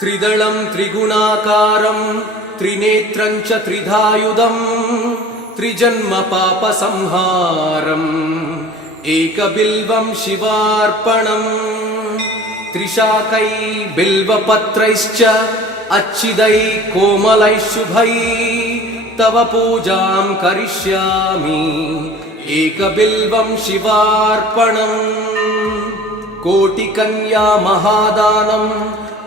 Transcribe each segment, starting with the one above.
त्रिदळम् त्रिगुणाकारम् त्रिनेत्रम् च त्रिधायुधम् त्रिजन्म पापसंहारम् एकबिल्वम् शिवार्पणम्। त्रिशाकै बिल्वपत्रैश्च अच्छिदै कोमलैः शुभै तव पूजाम् करिष्यामि एकबिल्वम् शिवार्पणम्। कोटिकन्या महादानम्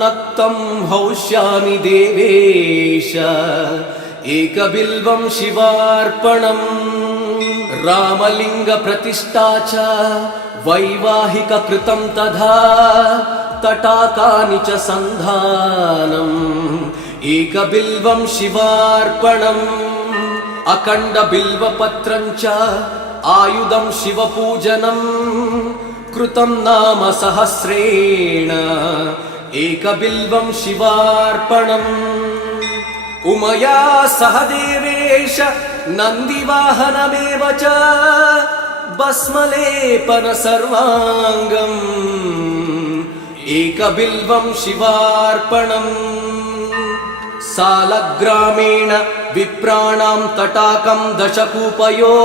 नक्तं हौष्यामि देवेश एकबिल्वं शिवार्पणम् रामलिङ्गप्रतिष्ठा च वैवाहिककृतं तथा तटाकानि च सन्धानम् एकबिल्वं शिवार्पणम् अखण्डबिल्वपत्रम् च आयुधं शिवपूजनम् कृतं नाम सहस्रेण एकबिल्वं शिवार्पणम्। उमया सह देवेश नन्दिवाहनमेव च भस्मलेपन सर्वाङ्गम्। एकबिल्वं शिवार्पणम्। सालग्रामेण विप्राणां तटाकं दशकूपयो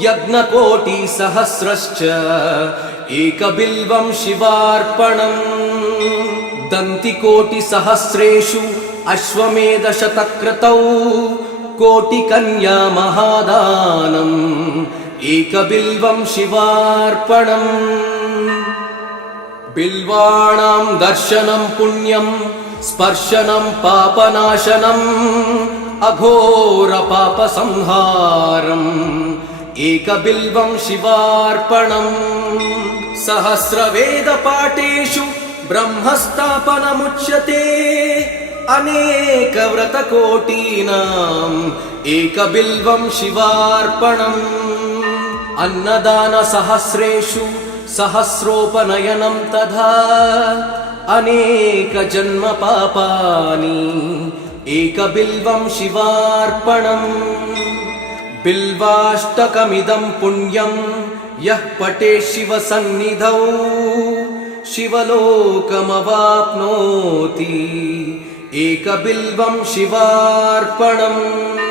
यज्ञकोटिसहस्रश्च। एकबिल्वं शिवार्पणम् दन्तिकोटिसहस्रेषु अश्वमेधशतक्रतौ कोटिकन्या महादानम् एकबिल्वं शिवार्पणम् बिल्वाणां दर्शनं पुण्यम् स्पर्शनं पापनाशनम् अघोरपापसंहारम् एकबिल्वं शिवार्पणम् सहस्रवेदपाठेषु బ్రహ్మస్థాపనముచ్యతే అనేక వ్రతకోటీనాం ఏకబిల్వం శివార్పణం. అన్నదాన సహస్రేషు సహస్రోపనయనం తథా అనేక జన్మ పాపాని ఏకబిల్వం శివార్పణం. బిల్వాష్టకమిదం పుణ్యం యః పటే శివ సన్నిధౌ शिवलोकमवाप्नोति। एकबिल्वं शिवार्पणम्